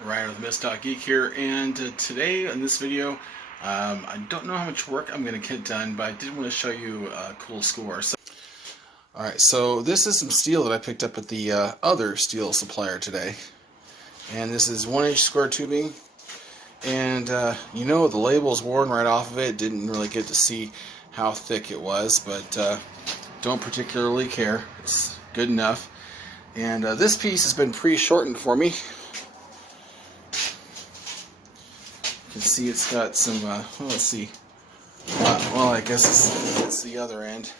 Ryan with Geek here, and today in this video, I don't know how much work I'm going to get done, but I did want to show you a cool score. Alright, so this is some steel that I picked up at the other steel supplier today, and this is 1-inch square tubing, and you know the label's worn right off of it. Didn't really get to see how thick it was, but don't particularly care. It's good enough. And this piece has been pre-shortened for me. You can see it's got some, well, let's see. Well, I guess it's the other end.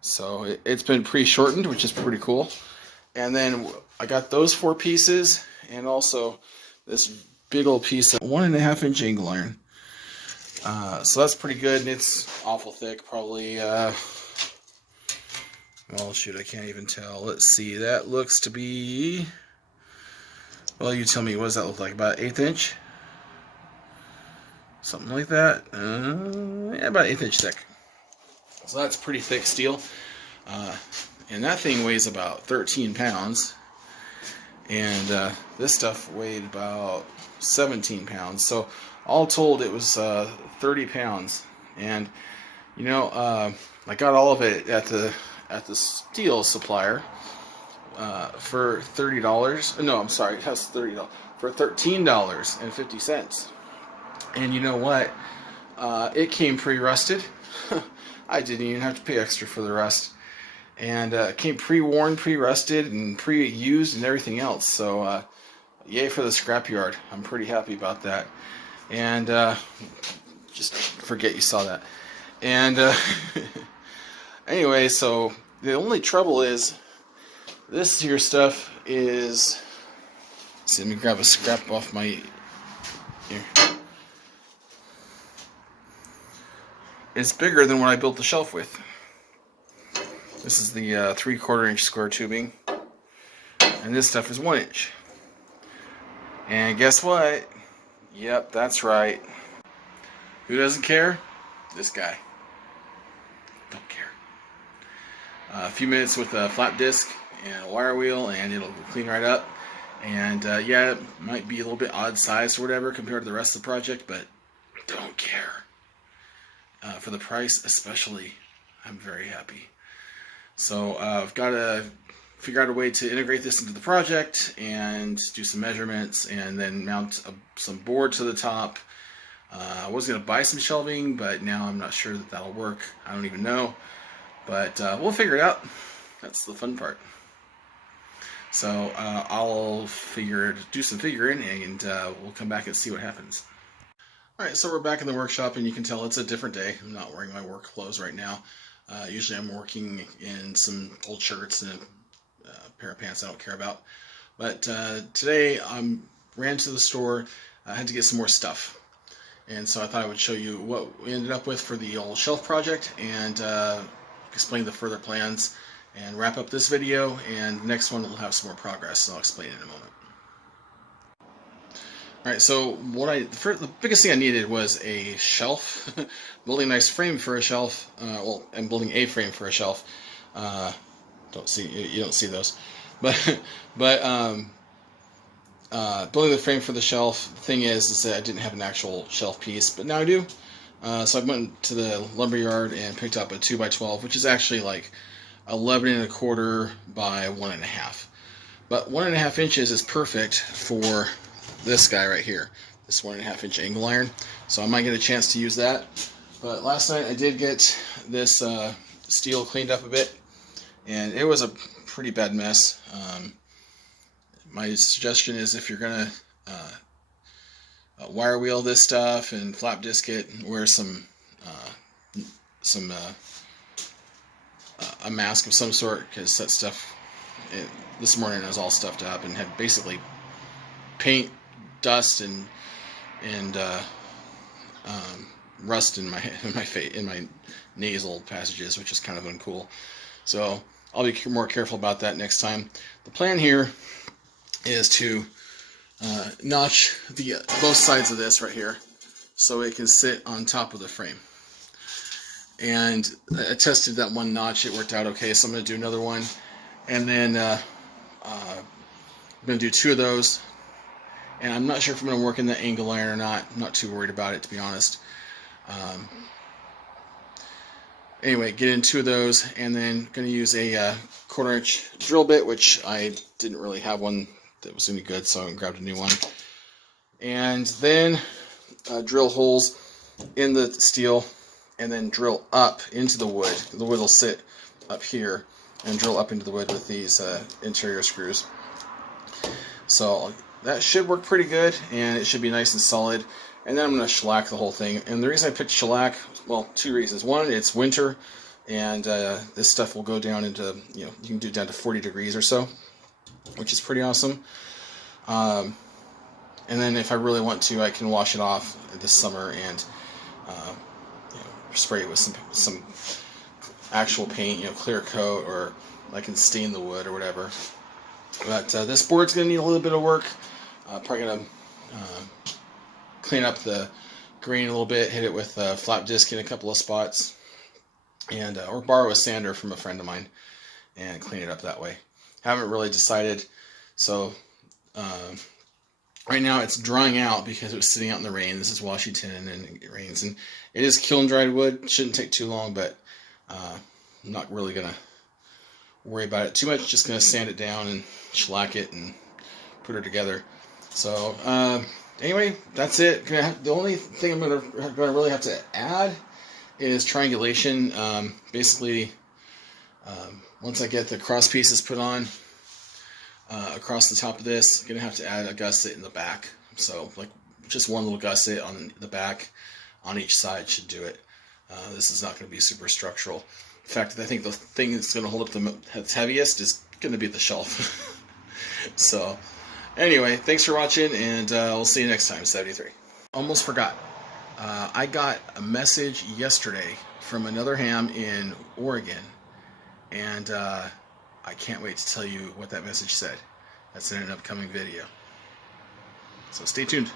So it's been pre-shortened, which is pretty cool. And then I got those 4 pieces, and also this big old piece of 1.5-inch angle iron. So that's pretty good, and it's awful thick, probably, well, shoot, I can't even tell. Let's see, that looks to be, well, you tell me, what does that look like? About 1/8 inch? Something like that. Yeah, about 1/8 inch thick. So that's pretty thick steel. And that thing weighs about 13 pounds. And this stuff weighed about 17 pounds. So all told, it was 30 pounds. And, you know, I got all of it at the steel supplier. For $30. No, I'm sorry, it has $30 for $13.50. And you know what? It came pre-rusted. I didn't even have to pay extra for the rust, and it came pre-worn, pre-rusted, and pre-used, and everything else. So, yay for the scrapyard. I'm pretty happy about that. And just forget you saw that. And anyway, so the only trouble is, this here stuff is, see, let me grab a scrap off my, here. It's bigger than what I built the shelf with. This is the 3/4 inch square tubing, and this stuff is 1 inch. And guess what? Yep, that's right. Who doesn't care? This guy. Don't care. A few minutes with a flap disc and a wire wheel, and it'll clean right up. And yeah, it might be a little bit odd size or whatever compared to the rest of the project, but don't care. For the price especially, I'm very happy. So I've got to figure out a way to integrate this into the project and do some measurements, and then mount some board to the top. I was going to buy some shelving, but now I'm not sure that that'll work. I don't even know. But we'll figure it out. That's the fun part. So I'll do some figuring, and we'll come back and see what happens. Alright, so we're back in the workshop, and you can tell it's a different day. I'm not wearing my work clothes right now. Usually I'm working in some old shirts and a pair of pants I don't care about. But today I ran to the store. I had to get some more stuff. And so I thought I would show you what we ended up with for the old shelf project, and explain the further plans, and wrap up this video, and the next one will have some more progress, so I'll explain it in a moment. Alright, so the biggest thing I needed was a shelf. Building a nice frame for a shelf. Well, I'm building a frame for a shelf. You don't see those, but building the frame for the shelf. The thing is that I didn't have an actual shelf piece, but now I do. So I went to the lumber yard and picked up a 2x12, which is actually like 11 1/4 by 1.5. But 1.5 inches is perfect for this guy right here, this 1.5 inch angle iron. So I might get a chance to use that. But last night I did get this steel cleaned up a bit, and it was a pretty bad mess. My suggestion is, if you're gonna wire wheel this stuff and flap disc it, wear a mask of some sort, because that stuff, this morning I was all stuffed up and had basically paint, dust, and rust in my nasal passages, which is kind of uncool. So I'll be more careful about that next time. The plan here is to notch both sides of this right here, so it can sit on top of the frame. And I tested that one notch; it worked out okay. So I'm going to do another one, and then I'm going to do 2 of those, and I'm not sure if I'm going to work in the angle iron or not. I'm not too worried about it, to be honest. Anyway, get in 2 of those, and then going to use a 1/4-inch drill bit, which I didn't really have one that was any good, so I grabbed a new one. And then drill holes in the steel, and then drill up into the wood. The wood will sit up here, and drill up into the wood with these interior screws. So that should work pretty good, and it should be nice and solid. And then I'm going to shellac the whole thing. And the reason I picked shellac, well, 2 reasons. One, it's winter, and this stuff will go down into, you can do it down to 40 degrees or so, which is pretty awesome. And then if I really want to, I can wash it off this summer and spray it with some actual paint, clear coat, or I can stain the wood or whatever. But this board's going to need a little bit of work. Probably going to clean up the grain a little bit, hit it with a flat disc in a couple of spots, and or borrow a sander from a friend of mine and clean it up that way. Haven't really decided. So right now it's drying out because it was sitting out in the rain. This is Washington and it rains, and it is kiln dried wood. Shouldn't take too long, but I'm not really going to worry about it too much. Just going to sand it down and shellac it and put her together. So anyway, that's it. The only thing I'm going to really have to add is triangulation. Basically, once I get the cross pieces put on across the top of this, I'm going to have to add a gusset in the back. So like just one little gusset on the back on each side should do it. This is not going to be super structural. In fact, I think the thing that's going to hold up the heaviest is going to be the shelf. So anyway, thanks for watching, and we'll see you next time. 73. Almost forgot. I got a message yesterday from another ham in Oregon, and I can't wait to tell you what that message said. That's in an upcoming video. So stay tuned.